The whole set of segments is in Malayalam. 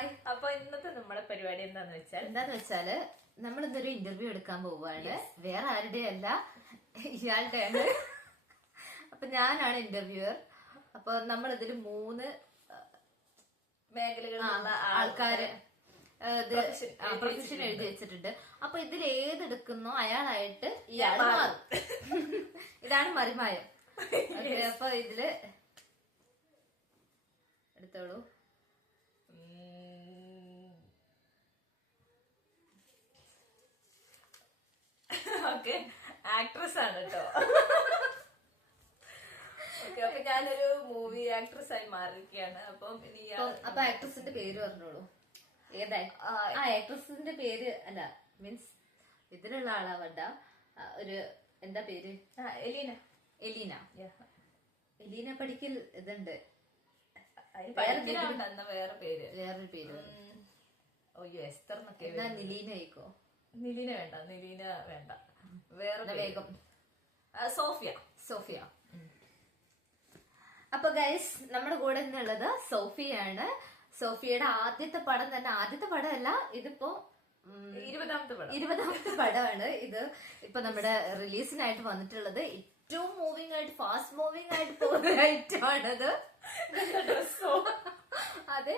ഹായ്. അപ്പൊ ഇന്നത്തെ നമ്മുടെ പരിപാടി എന്താന്ന് വെച്ചാല് നമ്മളിന്നൊരു ഇന്റർവ്യൂ എടുക്കാൻ പോവാണ്. വേറെ ആരുടെ അല്ല, ഇയാളുടെയാണ്. അപ്പൊ ഞാനാണ് ഇന്റർവ്യൂവർ. അപ്പൊ നമ്മളിതിൽ 3 മേഖലകളിലുള്ള ആൾക്കാര് പ്രൊഫഷൻ എഴുതി വെച്ചിട്ടുണ്ട്. അപ്പൊ ഇതിൽ ഏതെടുക്കുന്നോ അയാളായിട്ട് ഇയാൾ മാറും. ഇതാണ് മറിമായം. അപ്പൊ ഇതില് എടുത്തോളൂ. ഓക്കെ, ആക്ട്രസ് ആണ് കേട്ടോ. ഓക്കെ, അപ്പൊ ഞാനൊരു മൂവി ആക്ട്രസ് ആയി മാറിയിരിക്കുകയാണ്. അപ്പൊ ആക്ട്രസിന്റെ പേര് പറഞ്ഞോളൂ. ഏതാ ആക്ട്രസിന്റെ പേര്? അല്ല, മീൻസ് ഇതിലുള്ള ആളാവണ്ട. ഒരു എന്താ പേര്? എലീന. എലീന. എലീന പഠിക്കൽ ഇതുണ്ട്. വേറൊരു പേര്. അയ്യോ, എസ്തർ എന്നൊക്കെ. നിലീന ആയിക്കോ. നിലീന വേണ്ട, നിലീന വേണ്ട. വേറെ വേഗം സോഫിയ. സോഫിയ. അപ്പൊ ഗൈസ്, നമ്മുടെ കൂടെ നിന്നുള്ളത് സോഫിയാണ്. സോഫിയയുടെ ആദ്യത്തെ പടം തന്നെ, ആദ്യത്തെ പടമല്ല, ഇതിപ്പോ 20ാമത്തെ പടമാണ് ഇത്. ഇപ്പൊ നമ്മുടെ റിലീസിനായിട്ട് വന്നിട്ടുള്ളത്. ഏറ്റവും മൂവിങ് ആയിട്ട്, ഫാസ്റ്റ് മൂവിങ് ആയിട്ട് പോകുന്ന ഐറ്റമാണത്. അതെ.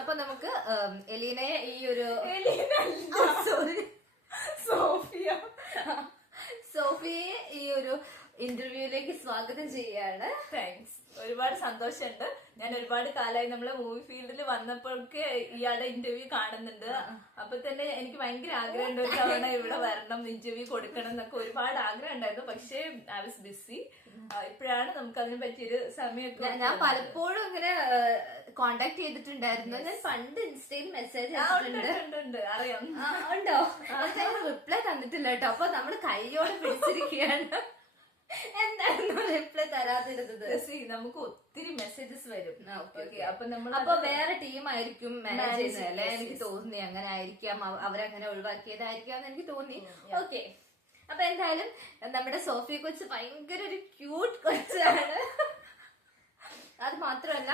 അപ്പൊ നമുക്ക് എലീനയെ ഈ ഒരു സോഫിയെ ഈ ഒരു ഇന്റർവ്യൂയിലേക്ക് സ്വാഗതം ചെയ്യാണ്. താങ്ക്സ്. ഒരുപാട് സന്തോഷമുണ്ട്. ഞാൻ ഒരുപാട് കാലമായി നമ്മളെ മൂവി ഫീൽഡിൽ വന്നപ്പോഴൊക്കെ ഇയാളുടെ ഇന്റർവ്യൂ കാണുന്നുണ്ട്. അപ്പൊ തന്നെ എനിക്ക് ഭയങ്കര ആഗ്രഹമുണ്ട് ഒരു തവണ ഇവിടെ വരണം, ഇന്റർവ്യൂ കൊടുക്കണം എന്നൊക്കെ ഒരുപാട് ആഗ്രഹം ഉണ്ടായിരുന്നു. പക്ഷേ ഐ വാസ് ബിസി. ഇപ്പോഴാണ് നമുക്ക് അതിനെ പറ്റിയൊരു സമയമൊക്കെ. ഞാൻ പലപ്പോഴും ഇങ്ങനെ കോണ്ടാക്ട് ചെയ്തിട്ടുണ്ടായിരുന്നു. ഞാൻ പണ്ട് ഇൻസ്റ്റയിൽ മെസ്സേജ് ഉണ്ട്. അറിയാം. ഉണ്ടോ? റിപ്ലൈ തന്നിട്ടില്ല കേട്ടോ. അപ്പൊ നമ്മള് കൈയോടെ പിടിച്ചിരിക്കുകയാണ്. എന്തായിരുന്നു റിപ്ലൈ തരാതിരുന്നത്? നമുക്ക് ഒത്തിരി മെസ്സേജസ് വരും. അപ്പൊ വേറെ ടീമായിരിക്കും മാനേജ് ചെയ്യുന്നതല്ലേ? എനിക്ക് തോന്നി അങ്ങനെ ആയിരിക്കാം, അവരങ്ങനെ ഒഴിവാക്കിയതായിരിക്കാം എന്ന് എനിക്ക് തോന്നി. ഓക്കെ, അപ്പൊ എന്തായാലും നമ്മുടെ സോഫിയ കൊച്ച് ഭയങ്കര ഒരു ക്യൂട്ട് കൊച്ചാണ്. അത് മാത്രമല്ല,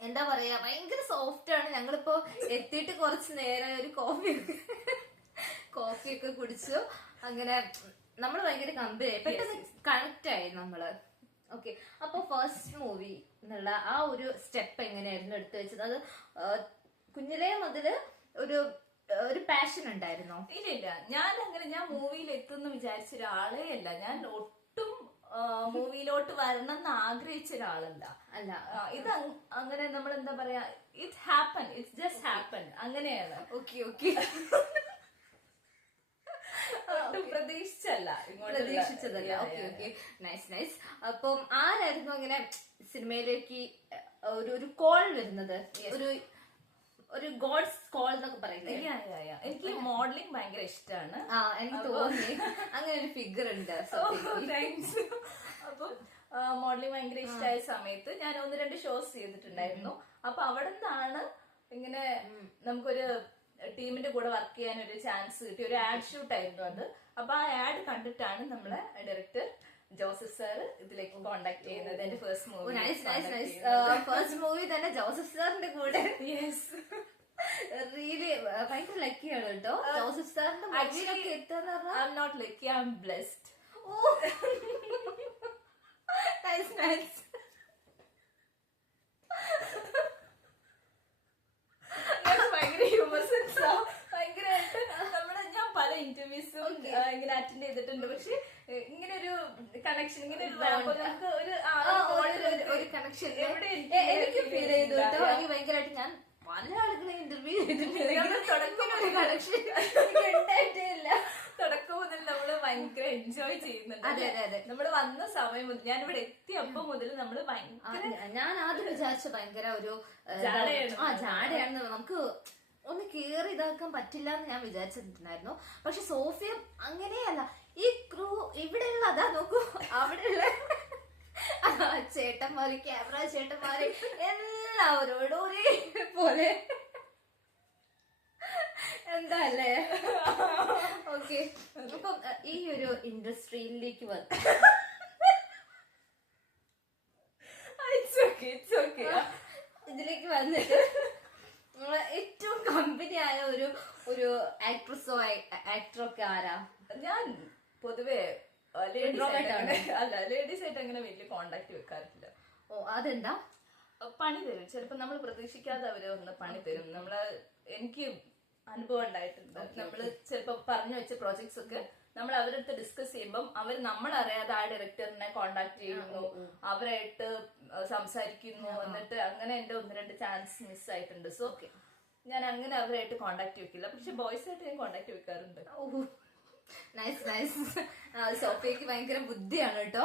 എന്താ പറയാ, ഭയങ്കര സോഫ്റ്റ് ആണ്. ഞങ്ങളിപ്പോ എത്തിയിട്ട് കുറച്ച് നേരം ഒരു കോഫിയൊക്കെ കുടിച്ചു. അങ്ങനെ നമ്മൾ ഭയങ്കര കമ്പനി, പെട്ടെന്ന് കണക്ട് ആയി നമ്മള്. ഓക്കെ, അപ്പൊ ഫസ്റ്റ് മൂവി എന്നുള്ള ആ ഒരു സ്റ്റെപ്പ് എങ്ങനെയായിരുന്നു എടുത്തു വെച്ചത്? അത് കുഞ്ഞിലേ മുതല് ഒരു പാഷൻ ഉണ്ടായിരുന്നോ? ഇല്ല, ഞാൻ മൂവിയിൽ എത്തുന്ന വിചാരിച്ച ഒരാളേ അല്ല. ഞാൻ ഒട്ടും മൂവിയിലോട്ട് വരണം എന്ന് ആഗ്രഹിച്ച ഒരാളല്ല. ഇത് അങ്ങനെ നമ്മൾ എന്താ പറയാ, ഇറ്റ്സ് ജസ്റ്റ് ഹാപ്പൻ. അങ്ങനെയാണ്. ഓക്കെ പ്രതീക്ഷിച്ചതല്ല. Okay, nice. അപ്പം ആരായിരുന്നു അങ്ങനെ സിനിമയിലേക്ക് ഒരു കോൾ വരുന്നത്? ഒരു ഗോഡ്സ് കോൾ എന്നൊക്കെ പറയുന്നത്. എനിക്ക് മോഡലിംഗ് ഭയങ്കര ഇഷ്ടമാണ്. എനിക്ക് തോന്നി അങ്ങനെ ഒരു ഫിഗർ ഉണ്ട്. അപ്പൊ മോഡലിംഗ് ഭയങ്കര ഇഷ്ടമായ സമയത്ത് ഞാൻ 1-2 ഷോസ് ചെയ്തിട്ടുണ്ടായിരുന്നു. അപ്പൊ അവിടെ നിന്നാണ് ഇങ്ങനെ നമുക്കൊരു ടീമിന്റെ കൂടെ വർക്ക് ചെയ്യാൻ ഒരു ചാൻസ് കിട്ടി. ഒരു ആഡ് ഷൂട്ട് ആയിരുന്നു അത്. അപ്പൊ ആ ആഡ് കണ്ടിട്ടാണ് നമ്മളെ ഡയറക്ടർ ജോസഫ് സാർ ഇതിലേക്ക് കോണ്ടാക്ട് ചെയ്യുന്നത്. എന്റെ ഫസ്റ്റ് മൂവി തന്നെ ജോസഫ് സാറിന്റെ കൂടെ. റിയലി ഭയങ്കര ലക്കിയാണ് കേട്ടോ ജോസഫ് സാറിന്റെ മൂവിയിലൊക്കെ എത്തുക. I'm not lucky, I'm blessed. Nice. ഭയങ്കര ഹ്യൂമർ സെൻസാ. ഭയങ്കരമായിട്ട് ഞാൻ പല ഇന്റർവ്യൂസും ഇങ്ങനെ അറ്റൻഡ് ചെയ്തിട്ടുണ്ട്. പക്ഷെ ഇങ്ങനെ ഒരു കണക്ഷൻ, ഇങ്ങനെ നമുക്ക് ഒരു കണക്ഷൻ എനിക്ക് ഫീൽ ചെയ്തു കേട്ടോ. എനിക്ക് ഭയങ്കരമായിട്ട് ഞാൻ പല ആളുകളെ ഇന്റർവ്യൂ ചെയ്തിട്ടുണ്ട്. തുടക്കം മുതൽ നമ്മള് ഭയങ്കര എൻജോയ് ചെയ്യുന്നുണ്ട്. അതെ. നമ്മള് വന്ന സമയം മുതൽ, ഞാൻ ഇവിടെ എത്തിയപ്പോ മുതൽ നമ്മള് ഭയങ്കര, ഞാൻ ആദ്യം വിചാരിച്ച ഭയങ്കര ഒരു ജാടയാണ്. നമുക്ക് ഒന്ന് കേറി ഇതാക്കാൻ പറ്റില്ല എന്ന് ഞാൻ വിചാരിച്ചിട്ടുണ്ടായിരുന്നു. പക്ഷെ സോഫിയ അങ്ങനെയല്ല. ഈ ക്രൂ ഇവിടെയുള്ള, അതാ നോക്കൂ, അവിടെയുള്ള ചേട്ടന്മാര്, ക്യാമറ ചേട്ടന്മാര് എല്ലാവരോടും ഒരേ പോലെ. എന്താ അല്ലേ? ഓക്കെ, അപ്പം ഈ ഒരു ഇൻഡസ്ട്രിയിലേക്ക് ഇതിലേക്ക് വന്നിട്ട് ഈ ആയ ഒരു ആക്ട്രസോ ആക്ടറോ ഒക്കെ ആരാ? ഞാൻ പൊതുവെ ലേഡീസ് ആയിട്ട് അങ്ങനെ വലിയ കോണ്ടാക്ട് വെക്കാറില്ല. ഓ, അതെന്താ? പണി തരും, ചിലപ്പോ നമ്മൾ പ്രതീക്ഷിക്കാതെ അവര് ഒന്ന് പണി തരും. എനിക്ക് അനുഭവം ഉണ്ടായിട്ടുണ്ട്. നമ്മള് ചിലപ്പോ പറഞ്ഞു വെച്ച പ്രോജക്ട്സ് ഒക്കെ നമ്മൾ അവരടുത്ത് ഡിസ്കസ് ചെയ്യുമ്പോൾ അവർ നമ്മളറിയാതെ ആ ഡയറക്ടറിനെ കോണ്ടാക്ട് ചെയ്യുന്നു, അവരായിട്ട് സംസാരിക്കുന്നു. എന്നിട്ട് അങ്ങനെ എന്റെ 1-2 ചാൻസ് മിസ് ആയിട്ടുണ്ട്. സോ ഞാൻ അങ്ങനെ അവരായിട്ട് കോണ്ടാക്ട് വെക്കില്ല. പക്ഷെ ബോയ്സ് ആയിട്ട് ഞാൻ കോണ്ടാക്ട് വെക്കാറുണ്ട്. Nice nice. സോഫിയക്ക് ഭയങ്കര ബുദ്ധിയാണ് കേട്ടോ.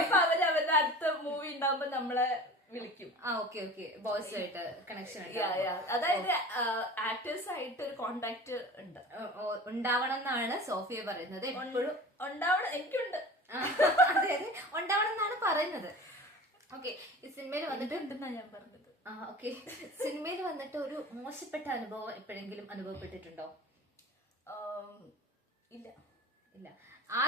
അപ്പൊ അവരുടെ അടുത്ത മൂവി ഉണ്ടാവുമ്പോ നമ്മളെ വിളിക്കും. ഓക്കെ ബോയ്സ് ആയിട്ട് കണക്ഷൻ അതായത് ആക്ടേഴ്സ് ആയിട്ട് ഒരു കോണ്ടാക്ട് ഉണ്ടാവണം എന്നാണ് സോഫിയ പറയുന്നത്. എപ്പോഴും ഉണ്ടാവണം, എനിക്കുണ്ട്. അതെ ഉണ്ടാവണം എന്നാണ് പറയുന്നത്. ഓക്കെ, ഈ സിനിമയിൽ വന്നിട്ട് ഞാൻ പറഞ്ഞത്. ഓക്കെ, സിനിമയിൽ വന്നിട്ട് ഒരു മോശപ്പെട്ട അനുഭവം എപ്പോഴെങ്കിലും അനുഭവപ്പെട്ടിട്ടുണ്ടോ? ഇല്ല. ആ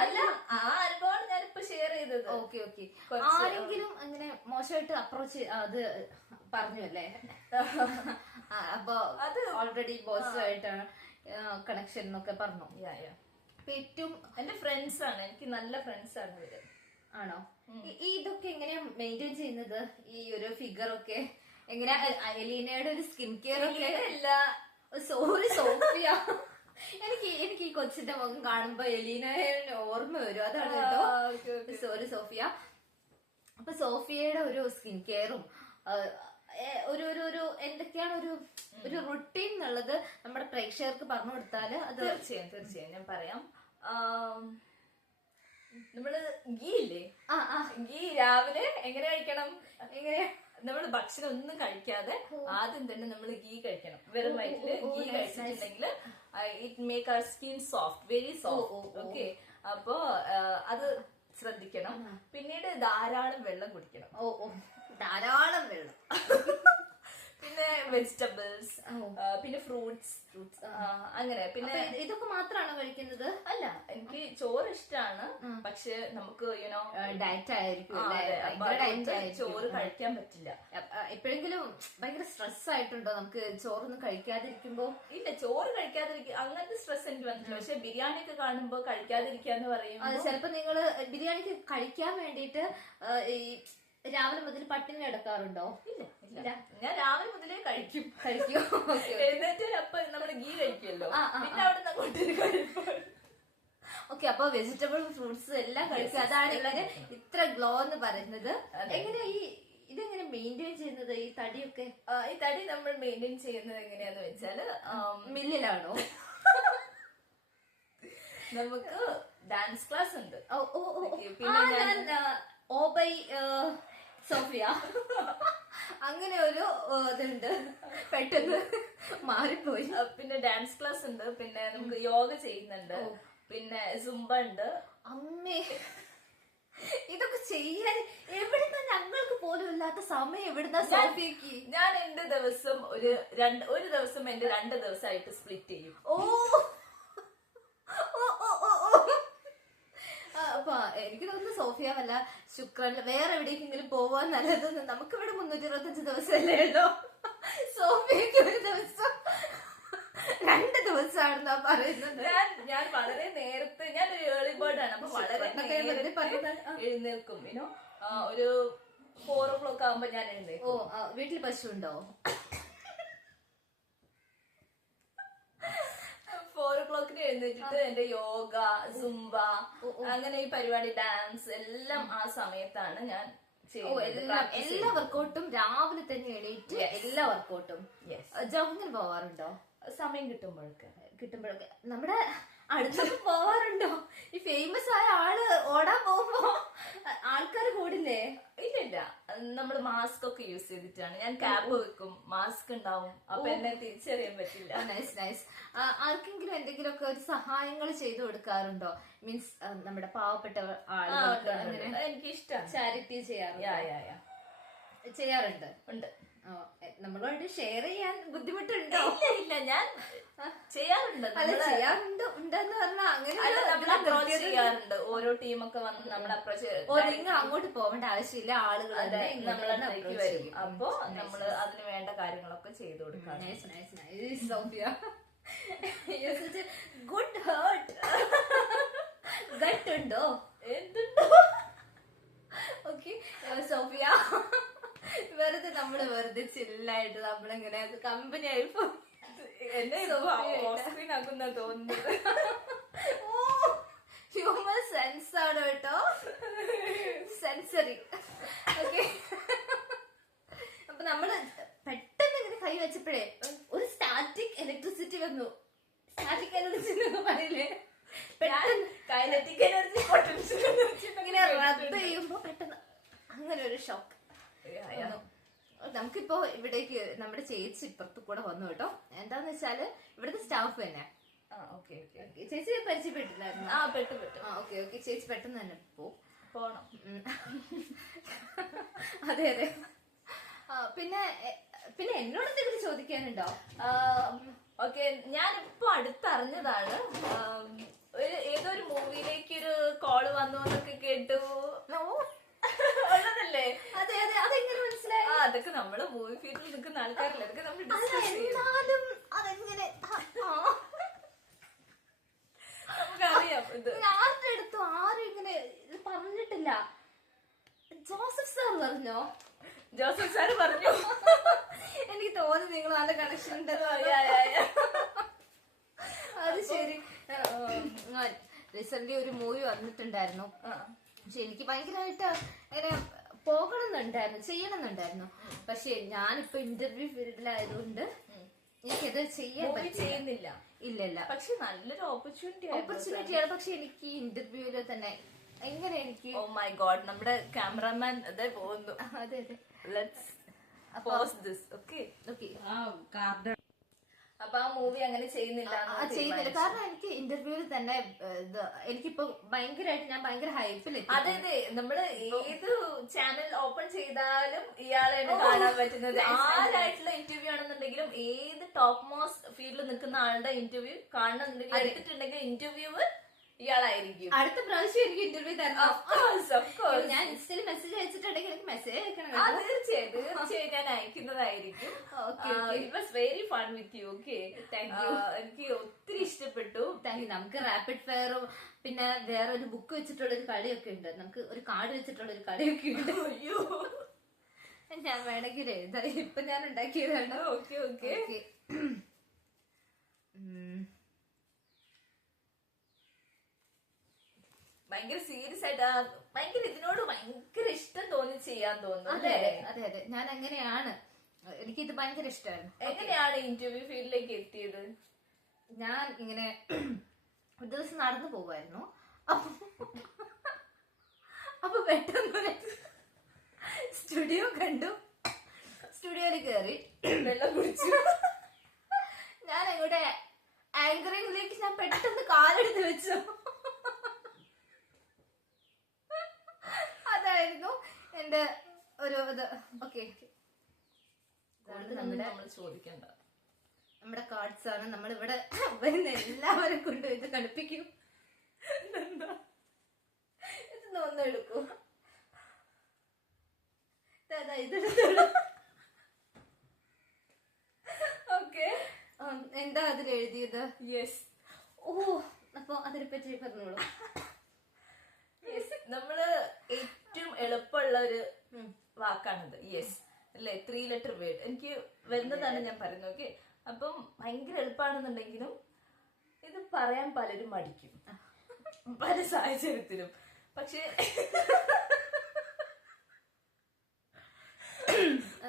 അനുഭവമാണ് ഞാനിപ്പോ ഷെയർ ചെയ്തത്. ഓക്കെ. ആരെങ്കിലും അങ്ങനെ മോശമായിട്ട് അപ്രോച്ച് അത് പറഞ്ഞു അല്ലേ? അപ്പൊ അത് ഓൾറെഡി ബോസുമായിട്ടാണ് കണക്ഷൻ എന്നൊക്കെ പറഞ്ഞു. അപ്പൊ ഏറ്റവും എന്റെ ഫ്രണ്ട്സ് ആണ്, എനിക്ക് നല്ല ഫ്രണ്ട്സ് ആണ് ഇവര്. ആണോ? ഇതൊക്കെ എങ്ങനെയാ മെയിൻറ്റെയിൻ ചെയ്യുന്നത്? ഈ ഒരു ഫിഗർ ഒക്കെ എങ്ങനെയാ? എലീനയുടെ ഒരു സ്കിൻ കെയർ ഒക്കെ അല്ല. സോഫിയ, എനിക്ക് ഈ കൊച്ചിന്റെ മുഖം കാണുമ്പോ എലീനയെ ഓർമ്മ വരും. അതാണ് കേട്ടോ. Sorry Sophia. അപ്പൊ സോഫിയയുടെ ഒരു സ്കിൻ കെയറും ഒരു എന്തൊക്കെയാണ് ഒരു റുട്ടീൻ എന്നുള്ളത് നമ്മുടെ പ്രേക്ഷകർക്ക് പറഞ്ഞു കൊടുത്താല് അത് തീർച്ചയായും ഞാൻ പറയാം. നമ്മള് ഗീ ഇല്ലേ, ഗീ രാവിലെ എങ്ങനെ കഴിക്കണം? നമ്മൾ ഭക്ഷണം ഒന്നും കഴിക്കാതെ ആദ്യം തന്നെ നമ്മൾ ഗീ കഴിക്കണം. വെറും വയറ്റില് ഗീ കഴിച്ചിട്ടുണ്ടെങ്കിൽ it make our skin soft, very soft. Okay, അപ്പോ അത് ശ്രദ്ധിക്കണം. പിന്നീട് ധാരാളം വെള്ളം കുടിക്കണം. ധാരാളം വെള്ളം. പിന്നെ വെജിറ്റബിൾസ്, പിന്നെ ഫ്രൂട്ട്സ് അങ്ങനെ. പിന്നെ ഇതൊക്കെ മാത്രമാണോ കഴിക്കുന്നത്? അല്ല, എനിക്ക് ചോറ് ഇഷ്ടമാണ്. പക്ഷെ നമുക്ക് ഡയറ്റ് ആയിരിക്കും, ചോറ് കഴിക്കാൻ പറ്റില്ല. എപ്പോഴെങ്കിലും ഭയങ്കര സ്ട്രെസ് ആയിട്ടുണ്ടോ നമുക്ക് ചോറൊന്നും കഴിക്കാതിരിക്കുമ്പോ? ഇല്ല, ചോറ് കഴിക്കാതിരിക്കുക അങ്ങനത്തെ സ്ട്രെസ് എനിക്ക് വന്നിട്ടില്ല. പക്ഷെ ബിരിയാണി ഒക്കെ കാണുമ്പോ കഴിക്കാതിരിക്കാന്ന് പറയും. ചിലപ്പോ നിങ്ങള് ബിരിയാണിക്ക് കഴിക്കാൻ വേണ്ടിട്ട് ഈ രാവിലെ മുതൽ പട്ടിണി കിടക്കാറുണ്ടോ? ഇല്ല, ഞാൻ രാവിലെ മുതലേ കഴിക്കും. എഴുന്നേറ്റപ്പോ നമ്മള് ഗീ കഴിക്കുമല്ലോ, പിന്നെ അവിടെ നിന്ന് അങ്ങോട്ടൊരു കഴിക്കും. ഓക്കെ, അപ്പൊ വെജിറ്റബിൾ ഫ്രൂട്ട്സ് എല്ലാം കഴിക്കും. അതാണ് ഇങ്ങനെ ഇത്ര ഗ്ലോ എന്ന് പറയുന്നത്. എങ്ങനെയാ ഇതെങ്ങനെ മെയിൻറ്റെയിൻ ചെയ്യുന്നത് ഈ തടിയൊക്കെ? ഈ തടി നമ്മൾ മെയിൻറ്റെയിൻ ചെയ്യുന്നത് എങ്ങനെയാന്ന് വെച്ചാല് മില്ലിലാണോ? നമുക്ക് ഡാൻസ് ക്ലാസ് ഉണ്ട്. പിന്നെ ഓബൈ സോഫിയ അങ്ങനെ ഒരു ഇതുണ്ട്, പെട്ടെന്ന് മാറിപ്പോയി. പിന്നെ ഡാൻസ് ക്ലാസ് ഉണ്ട്, പിന്നെ നമുക്ക് യോഗ ചെയ്യുന്നുണ്ട്, പിന്നെ സുംബ ഉണ്ട്. അമ്മേ, ഇതൊക്കെ ചെയ്യാൻ എവിടുന്ന ഞങ്ങൾക്ക് പോലും ഇല്ലാത്ത സമയം എവിടുന്ന സോഫിയക്ക്? ഞാൻ എന്റെ ദിവസം ഒരു ദിവസം എന്റെ 2 ദിവസമായിട്ട് സ്പ്ലിറ്റ് ചെയ്യും. അപ്പൊ എനിക്ക് തോന്നുന്നു സോഫിയ വല്ല ശുക്രൻ വേറെ എവിടേക്കെങ്കിലും പോവാൻ നല്ലത്. നമുക്കിവിടെ 325 ദിവസമല്ലേ ഉള്ളൂ. സോഫിയക്ക് ഒരു ദിവസം 2 ദിവസമാണെന്നാ പറയുന്നത്. ഞാൻ വളരെ നേരത്തെ, ഞാനൊരു ഏർലി ബേർഡ് ആണ്. അപ്പൊ വളരെ എഴുന്നേൽക്കും. ഒരു 4 o'clock ആകുമ്പോ ഞാൻ എഴുന്നേൽക്കും. വീട്ടിൽ പശു ഉണ്ടോ? 4 o'clock എഴുന്നേറ്റിട്ട് എന്റെ യോഗ, സുംബ, അങ്ങനെ ഈ പരിപാടി, ഡാൻസ് എല്ലാം ആ സമയത്താണ് ഞാൻ ചെയ്യുന്നത്. എല്ലാ വർക്കൗട്ടും രാവിലെ തന്നെ എണീറ്റ് എല്ലാ വർക്കൗട്ടും. ജോഗിങ്ങിന് പോവാറുണ്ടോ? സമയം കിട്ടുമ്പോഴൊക്കെ. നമ്മുടെ അടുത്തൊക്കെ പോവാറുണ്ടോ? ഈ ഫേമസ് ആയ ആള് ഓടാൻ പോകുമ്പോ ആൾക്കാർ കൂടില്ലേ? ഇല്ല, നമ്മള് മാസ്ക് ഒക്കെ യൂസ് ചെയ്തിട്ടാണ്. ഞാൻ ക്യാപ്പ് വെക്കും, മാസ്ക് ഉണ്ടാവും, അപ്പൊ എന്നെ തിരിച്ചറിയാൻ പറ്റില്ല. നൈസ്. ആർക്കെങ്കിലും എന്തെങ്കിലുമൊക്കെ ഒരു സഹായങ്ങൾ ചെയ്തു കൊടുക്കാറുണ്ടോ? മീൻസ് നമ്മുടെ പാവപ്പെട്ട ആളുകൾക്ക് അങ്ങനെ? എനിക്ക് ഇഷ്ടമാണ്. ചാരിറ്റി ചെയ്യാറുണ്ട്. ഉണ്ട്. നമ്മളോട് ഷെയർ ചെയ്യാൻ ബുദ്ധിമുട്ടുണ്ടോ? ഇല്ല ഞാൻ ചെയ്യാറുണ്ട്. അല്ല ചെയ്യാറുണ്ട് ഉണ്ടെന്ന് പറഞ്ഞാൽ അങ്ങനെ നമ്മൾ അപ്രോച്ച് ചെയ്യാറുണ്ട്. ഓരോ ടീമൊക്കെ വന്ന് നമ്മൾ അപ്രോച്ച് നിങ്ങൾ അങ്ങോട്ട് പോകേണ്ട ആവശ്യമില്ല, ആളുകൾ നമ്മളെ വരും. അപ്പൊ നമ്മള് അതിന് വേണ്ട കാര്യങ്ങളൊക്കെ ചെയ്തു കൊടുക്കാം. ഗുഡ് ഹേർട്ട് ഗട്ടുണ്ടോ? എന്തുണ്ടോ? ഓക്കെ സോഫിയ, വെറുതെ നമ്മള് വെറുതെ ചില്ലായിട്ട് നമ്മളിങ്ങനെ കമ്പനി ആയി എന്നെ ആക്കുന്ന തോന്നുന്നത്. ഹ്യൂമർ സെൻസ് ആണ് കേട്ടോ, സെൻസറി. ഓക്കെ, അപ്പൊ നമ്മള് പെട്ടെന്ന് ഇങ്ങനെ കൈ വെച്ചപ്പോഴേ ഒരു സ്റ്റാറ്റിക് ഇലക്ട്രിസിറ്റി വന്നു. സ്റ്റാറ്റിക് എനർജി എന്നൊക്കെ പറയില്ലേ, കൈനറ്റിക് എനർജി, പൊട്ടൻഷ്യൽ എനർജി ഇങ്ങനെ റബ്ബ് ചെയ്യുമ്പോ പെട്ടെന്ന് അങ്ങനെ ഒരു ഷോക്ക്. നമുക്കിപ്പോ ഇവിടേക്ക് നമ്മുടെ ചേച്ചി ഇപ്പുറത്ത് കൂടെ വന്നു കേട്ടോ. എന്താന്ന് വെച്ചാല് ഇവിടുത്തെ സ്റ്റാഫ് തന്നെ. ചേച്ചി പരിചയപ്പെട്ടില്ലായിരുന്നു? പെട്ടു. ഓക്കെ ചേച്ചി പെട്ടെന്ന് തന്നെ പോണം. അതെ അതെ. പിന്നെ പിന്നെ എന്നോട് എന്തെങ്കിലും ചോദിക്കാനുണ്ടോ? ഓക്കെ, ഞാനിപ്പോ അടുത്തറിഞ്ഞതാണ് ഏതൊരു മൂവിയിലേക്ക് ഒരു കോള് വന്നു എന്നൊക്കെ കേട്ടു. ഉള്ളതല്ലേ? അതെ അതെ, അതെങ്ങനെ മനസ്സിലായി? അതൊക്കെ നമ്മള് മൂവി ഫീൽഡിൽ നിൽക്കുന്ന ആൾക്കാരല്ലേ, അതൊക്കെ നമ്മൾ ഡിസ്കസ് ചെയ്യും. അതെങ്ങനെ നമുക്കറിയാം. ഇത് ആരുടെ അടുത്തു ആരും ഇങ്ങനെ പറഞ്ഞിട്ടില്ല. ജോസഫ് സാർ പറഞ്ഞോ? ജോസഫ് സാർ പറഞ്ഞു. എനിക്ക് തോന്നി നിങ്ങൾ നല്ല കണക്ഷൻ ഉണ്ടെന്ന്. അത് ശരി. റീസെന്റ് ഒരു മൂവി വന്നിട്ടുണ്ടായിരുന്നു. പക്ഷെ എനിക്ക് ഭയങ്കരമായിട്ട് അങ്ങനെ പോകണമെന്നുണ്ടായിരുന്നു, ചെയ്യണമെന്നുണ്ടായിരുന്നു. പക്ഷെ ഞാനിപ്പോ ഇന്റർവ്യൂ ഫീൽഡിലായതുകൊണ്ട് എനിക്കത് ചെയ്യാൻ ചെയ്യുന്നില്ല. ഇല്ല. പക്ഷെ നല്ലൊരു ഓപ്പർച്യൂണിറ്റിയാണ്. പക്ഷെ എനിക്ക് ഇന്റർവ്യൂല് തന്നെ എങ്ങനെ എനിക്ക് ഓ മൈ ഗോഡ്, നമ്മുടെ ക്യാമറാമാൻ അതെ പോകുന്നു. അതെ അതെ, ലെറ്റ്സ് പോസ് ദിസ്. ഓക്കെ. അപ്പൊ ആ മൂവി അങ്ങനെ ചെയ്യുന്നില്ല. കാരണം എനിക്ക് ഇന്റർവ്യൂവിൽ തന്നെ എനിക്കിപ്പോ ഭയങ്കരമായിട്ട് ഞാൻ ഭയങ്കര ഹൈപ്പിൽ. അതെ അതെ, നമ്മള് ഏത് ചാനൽ ഓപ്പൺ ചെയ്താലും ഇയാളെയാണ് കാണാൻ പറ്റുന്നത്. ആരായിട്ടുള്ള ഇന്റർവ്യൂ ആണെന്നുണ്ടെങ്കിലും ഏത് ടോപ്പ് മോസ്റ്റ് ഫീൽഡിൽ നിൽക്കുന്ന ആളുടെ ഇന്റർവ്യൂ കാണണമെന്നുണ്ടെങ്കിൽ എടുത്തിട്ടുണ്ടെങ്കിൽ ഇന്റർവ്യൂവ് ഇയാളായിരിക്കും. അടുത്ത പ്രാവശ്യം എനിക്ക് ഇന്റർവ്യൂ തരണം. ഞാൻ ഇൻസ്റ്റയിൽ മെസ്സേജ് അയച്ചിട്ടുണ്ടെങ്കിൽ എനിക്ക് മെസ്സേജ് അയക്കണം. തീർച്ചയായും ഞാൻ അയക്കുന്നതായിരിക്കും. It was very fun with you. Okay, thank you. എനിക്ക് ഒത്തിരി ഇഷ്ടപ്പെട്ടു. Thank you. നമുക്ക് റാപ്പിഡ് ഫയറും പിന്നെ വേറെ ഒരു ബുക്ക് വെച്ചിട്ടുള്ള ഒരു കളിയൊക്കെ ഉണ്ട്. നമുക്ക് ഒരു കാർഡ് വെച്ചിട്ടുള്ള ഒരു കളിയൊക്കെ ഉണ്ട്. അയ്യോ, ഞാൻ വേണമെങ്കിൽ എഴുതാം. ഇപ്പൊ ഞാൻ ഉണ്ടാക്കിയതാണ്. Okay okay. ഭയങ്കര സീരിയസ് ആയിട്ട് ഭയങ്കര ഇതിനോട് ഭയങ്കര ഇഷ്ടം തോന്നി ചെയ്യാൻ തോന്നുന്നു. അതെ അതെ അതെ, ഞാൻ അങ്ങനെയാണ്. എനിക്കിത് ഭയങ്കര ഇഷ്ടമാണ്. എങ്ങനെയാണ് ഇന്റർവ്യൂ ഫീൽഡിലേക്ക് എത്തിയത്? ഞാൻ ഇങ്ങനെ ഒരു ദിവസം നടന്നു പോവായിരുന്നു. അപ്പൊ പെട്ടെന്ന് സ്റ്റുഡിയോ കണ്ടു. സ്റ്റുഡിയോയിൽ കയറി വെള്ളം കുടിച്ചു. ഞാൻ അങ്ങോട്ട് ആങ്കറിംഗിലേക്ക് ഞാൻ പെട്ടെന്ന് കാലെടുത്ത് വെച്ചു. അതായിരുന്നു എന്റെ ഒരു ഇത്. ഓക്കെ, ചോദിക്കണ്ട, നമ്മുടെ കാർഡ്സ് ആണ്. നമ്മളിവിടെ വരുന്ന എല്ലാവരും കൊണ്ട് ഇത് കളിപ്പിക്കും. ഇത് ഒന്നും എടുക്കൂ. ഇതെടുത്തോളൂ. ഓക്കെ, എന്താ അതിൽ എഴുതിയത്? യെസ്. ഓ, അപ്പൊ അതിനെ പറ്റി പറഞ്ഞോളൂ. നമ്മള് ഏറ്റവും എളുപ്പമുള്ള ഒരു വാക്കാണിത്. യെസ് അല്ലെ, 3 letter വേർഡ്. എനിക്ക് വരുന്നതാണ് ഞാൻ പറയുന്നത്. ഓക്കെ, അപ്പം ഭയങ്കര എളുപ്പമാണെന്നുണ്ടെങ്കിലും ഇത് പറയാൻ പലരും മടിക്കും പല സാഹചര്യത്തിലും. പക്ഷെ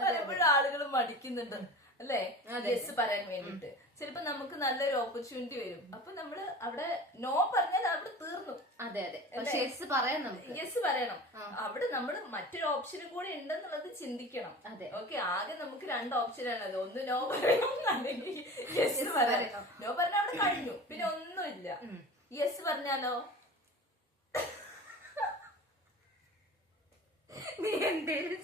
പലപ്പോഴും ആളുകൾ മടിക്കുന്നുണ്ട് അല്ലെ യെസ് പറയാൻ വേണ്ടിട്ട്. ചിലപ്പോ നമുക്ക് നല്ലൊരു ഓപ്പർച്യൂണിറ്റി വരും. അപ്പൊ നമ്മള് അവിടെ നോ പറഞ്ഞാൽ അവിടെ തീർന്നു. അതെ അതെ, യെസ് പറയണം. യെസ് പറയണം. അവിടെ നമ്മള് മറ്റൊരു ഓപ്ഷനും കൂടെ ഉണ്ടെന്നുള്ളത് ചിന്തിക്കണം. അതെ, ഓക്കെ. ആകെ നമുക്ക് 2 ഓപ്ഷനാണത്. ഒന്ന് നോ പറയണം, അല്ലെങ്കിൽ യെസ് പറയണം. നോ പറഞ്ഞാൽ അവിടെ കഴിഞ്ഞു, പിന്നെ ഒന്നുമില്ല. യെസ് പറഞ്ഞാലോ നീ എന്തേലും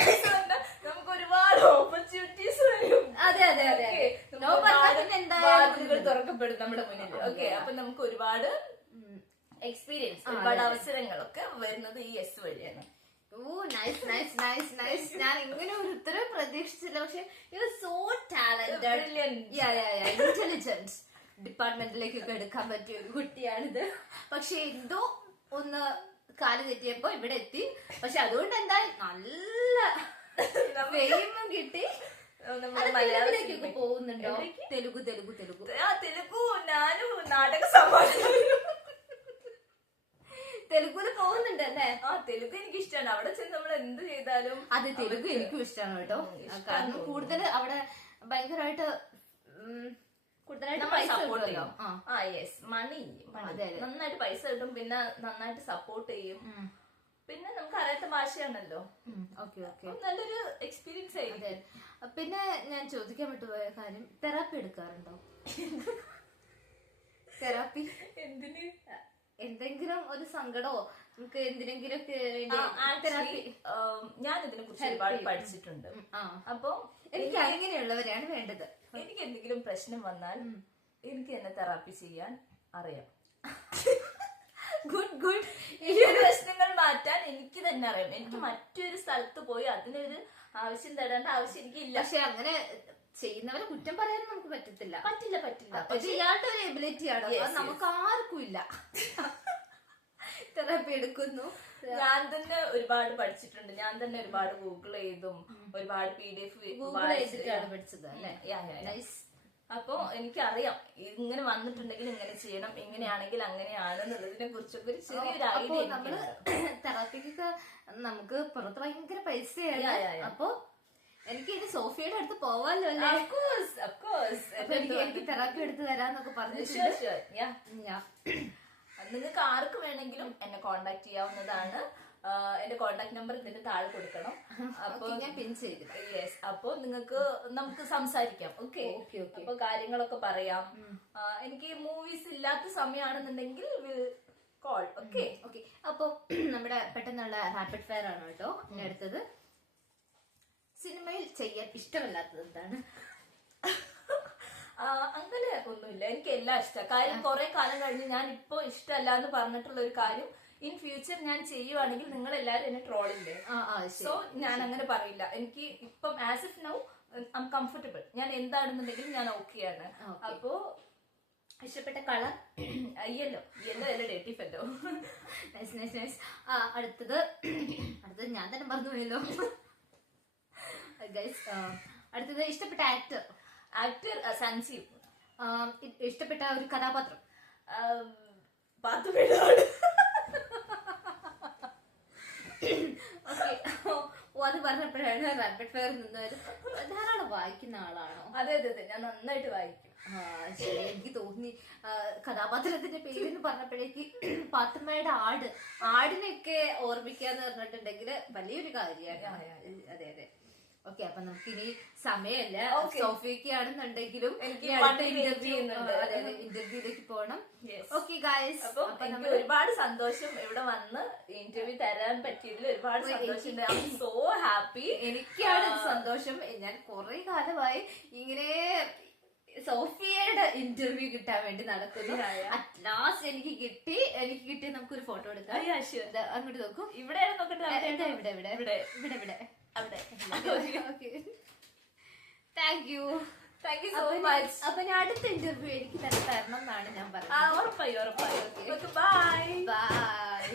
Yes പറഞ്ഞാ നമുക്ക് ഒരുപാട് ഓപ്പർച്യൂണിറ്റീസ് വരും. അതെ അതെ അതെ. Okay. No നമുക്ക് പറഞ്ഞാൽ ഒരുപാട് പിന്നെ എന്തായാലും വാതിലുകൾ തുറക്കപ്പെടും നമ്മുടെ മുന്നിൽ. ഓക്കെ, അപ്പൊ നമുക്ക് ഒരുപാട് എക്സ്പീരിയൻസ്, ഒരുപാട് അവസരങ്ങളൊക്കെ വരുന്നത് ഈ യെസ് വഴിയാണ്. ഓ നൈസ് നൈസ് നൈസ് നൈസ്. ഞാൻ ഇങ്ങനെ ഒരു ഉത്തരം പ്രതീക്ഷിച്ചില്ല. പക്ഷെ യു സോ ടാലന്റഡ്, ഇന്റലിജന്റ്. ഡിപ്പാർട്ട്മെന്റിലേക്കൊക്കെ എടുക്കാൻ പറ്റിയ ഒരു കുട്ടിയാണിത്. പക്ഷെ എന്തോ ഒന്ന് കാല് തെറ്റിയപ്പോ ഇവിടെ എത്തി. പക്ഷെ അതുകൊണ്ട് എന്താ നല്ല ഫെയിമും കിട്ടി. മലയാളത്തിലേക്കൊക്കെ പോകുന്നുണ്ടോ? തെലുഗു തെലുഗു തെലുഗു തെലുഗു ഞാനും നാടക സമാജം തെലുഗുല് പോകുന്നുണ്ട് അല്ലേ? തെലുഗു എനിക്ക് ഇഷ്ടമാണ്. അവിടെ ചെന്ന് നമ്മൾ എന്ത് ചെയ്താലും അത് തെലുഗു എനിക്കും ഇഷ്ടമാണ് കേട്ടോ. കാരണം കൂടുതൽ അവിടെ ഭയങ്കരമായിട്ട് കൂടുതലായിട്ട് സപ്പോർട്ട് ചെയ്യും. മണി നന്നായിട്ട് പൈസ കിട്ടും, പിന്നെ നന്നായിട്ട് സപ്പോർട്ട് ചെയ്യും. പിന്നെ നമുക്ക് അറിയാത്ത ഭാഷയാണല്ലോ. നല്ലൊരു എക്സ്പീരിയൻസ് ആയിരിക്കും. പിന്നെ ഞാൻ ചോദിക്കാൻ വിട്ടുപോയ കാര്യം, തെറാപ്പി എടുക്കാറുണ്ടോ? തെറാപ്പി എന്തിന്? എന്തെങ്കിലും ഒരു സങ്കടമോ നമുക്ക് എന്തിനെങ്കിലും ഞാൻ ഇതിനെ കുറിച്ച് ഒരുപാട് പഠിച്ചിട്ടുണ്ട്. അപ്പൊ എനിക്ക് അങ്ങനെയുള്ളവരാണ് വേണ്ടത്. എനിക്ക് എന്തെങ്കിലും പ്രശ്നം വന്നാൽ എനിക്ക് എന്നെ തെറാപ്പി ചെയ്യാൻ അറിയാം. Good good. ഈ പ്രശ്നങ്ങൾ മാറ്റാൻ എനിക്ക് തന്നെ അറിയാം. എനിക്ക് മറ്റൊരു സ്ഥലത്ത് പോയി അതിനൊരു ആവശ്യം തേടേണ്ട ആവശ്യം എനിക്കില്ല. പക്ഷെ അങ്ങനെ ചെയ്യുന്നവരെ കുറ്റം പറയാൻ നമുക്ക് പറ്റത്തില്ല. പറ്റില്ല പറ്റില്ല. പക്ഷെ ഇയാളുടെ ഒരു എബിലിറ്റി ആണ്, അത് നമുക്ക് ആർക്കും ഇല്ല. തെറാപ്പി എടുക്കുന്നു. ഞാൻ തന്നെ ഒരുപാട് പഠിച്ചിട്ടുണ്ട്. ഞാൻ തന്നെ ഒരുപാട് ഗൂഗിൾ ചെയ്തും ഒരുപാട് PDF പഠിച്ചത് അല്ലേ? അപ്പൊ എനിക്കറിയാം ഇങ്ങനെ വന്നിട്ടുണ്ടെങ്കിൽ ഇങ്ങനെ ചെയ്യണം, ഇങ്ങനെയാണെങ്കിൽ അങ്ങനെയാണ് എന്നുള്ളതിനെ കുറിച്ചൊക്കെ ഒരു ചെറിയൊരു ഐഡിയ. നമ്മള് തെറാപ്പിക്കൊക്കെ നമുക്ക് പുറത്ത് ഭയങ്കര പൈസയാണ്. അപ്പൊ എനിക്ക് ഇനി സോഫിയുടെ അടുത്ത് പോവാല്ലോ അല്ലേ? എനിക്ക് തെറാപ്പി എടുത്ത് തരാന്നൊക്കെ പറഞ്ഞു. നിങ്ങൾക്ക് ആർക്ക് വേണമെങ്കിലും എന്നെ കോണ്ടാക്ട് ചെയ്യാവുന്നതാണ്. എന്റെ കോണ്ടാക്ട് നമ്പർ ഇതിന്റെ താഴെ കൊടുക്കണം. അപ്പൊ ഞാൻ പിൻ ചെയ്തിട്ട് അപ്പൊ നമുക്ക് സംസാരിക്കാം. ഓക്കെ, അപ്പൊ കാര്യങ്ങളൊക്കെ പറയാം. എനിക്ക് മൂവീസ് ഇല്ലാത്ത സമയമാണെന്നുണ്ടെങ്കിൽ കോൾ. Okay okay. അപ്പൊ നമ്മുടെ പെട്ടെന്നുള്ള റാപ്പിഡ് ഫയർ ആണ് കേട്ടോ. ഇനി അടുത്തത്, സിനിമയിൽ ചെയ്യാൻ ഇഷ്ടമല്ലാത്തത് എന്താണ്? അങ്ങനെ ഒന്നുമില്ല, എനിക്ക് എല്ലാം ഇഷ്ടമാണ്. കാര്യം കുറെ കാലം കഴിഞ്ഞ് ഞാൻ ഇപ്പൊ ഇഷ്ടമല്ല എന്ന് പറഞ്ഞിട്ടുള്ള ഒരു കാര്യം ഇൻ ഫ്യൂച്ചർ ഞാൻ ചെയ്യുവാണെങ്കിൽ നിങ്ങൾ എല്ലാരും എന്നെ ട്രോളില്ലേ. സോ ഞാൻ അങ്ങനെ പറയില്ല. എനിക്ക് ഇപ്പം as if now I M comfortable. ഞാൻ എന്താണെന്നുണ്ടെങ്കിലും ഞാൻ ഓക്കെയാണ്. അപ്പോ ഇഷ്ടപ്പെട്ട കളർ യെല്ലോ. യെല്ലോ അല്ല deity fellow. Nice nice nice. അടുത്തത് ഞാൻ തന്നെ മറന്നുപോയല്ലോ ഗൈസ്. അടുത്തത് ഇഷ്ടപ്പെട്ട ആക്ടർ സഞ്ജീവ്. ഇഷ്ടപ്പെട്ട ഒരു കഥാപാത്രം? പാത്തുമേടാണ്. അത് പറഞ്ഞപ്പോഴാണ് റാപ്പിഡ് ഫയർ നിന്നത്. ധാരാളം വായിക്കുന്ന ആളാണോ? അതെ അതെ അതെ, ഞാൻ നന്നായിട്ട് വായിക്കും. ശരി, എനിക്ക് തോന്നി കഥാപാത്രത്തിന്റെ പേരെന്ന് പറഞ്ഞപ്പോഴേക്ക് പാത്തുമ്മയുടെ ആടിനെയൊക്കെ ഓർമ്മിക്കാന്ന് പറഞ്ഞിട്ടുണ്ടെങ്കിൽ വലിയൊരു കാര്യമാണ്. അതെ അതെ. ഓക്കെ, അപ്പൊ നമുക്ക് ഇനി സമയമല്ല. സോഫിയൊക്കെ ആണെന്നുണ്ടെങ്കിലും ഇന്റർവ്യൂയിലേക്ക് പോകണം. ഓക്കെ ഗൈസ്, അപ്പൊ എനിക്ക് ഒരുപാട് സന്തോഷം ഇവിടെ വന്ന് ഇന്റർവ്യൂ തരാൻ പറ്റിയതിൽ. ഒരുപാട് സന്തോഷം. I am so happy. എനിക്കാണ് സന്തോഷം. ഞാൻ കുറെ കാലമായി ഇങ്ങനെ സോഫിയയുടെ ഇന്റർവ്യൂ കിട്ടാൻ വേണ്ടി നടക്കുന്നു. അറ്റ് ലാസ്റ്റ് എനിക്ക് കിട്ടി. നമുക്കൊരു ഫോട്ടോ എടുക്കാം. അങ്ങോട്ട് നോക്കൂ. ഇവിടെയാണ് നോക്കട്ടെ. അവിടെ. Thank you so much. അപ്പൊ ഞാൻ അടുത്ത ഇന്റർവ്യൂ എനിക്ക് തന്നെ തരണം എന്നാണ് ഞാൻ പറഞ്ഞത്. ഉറപ്പായി. ബൈ.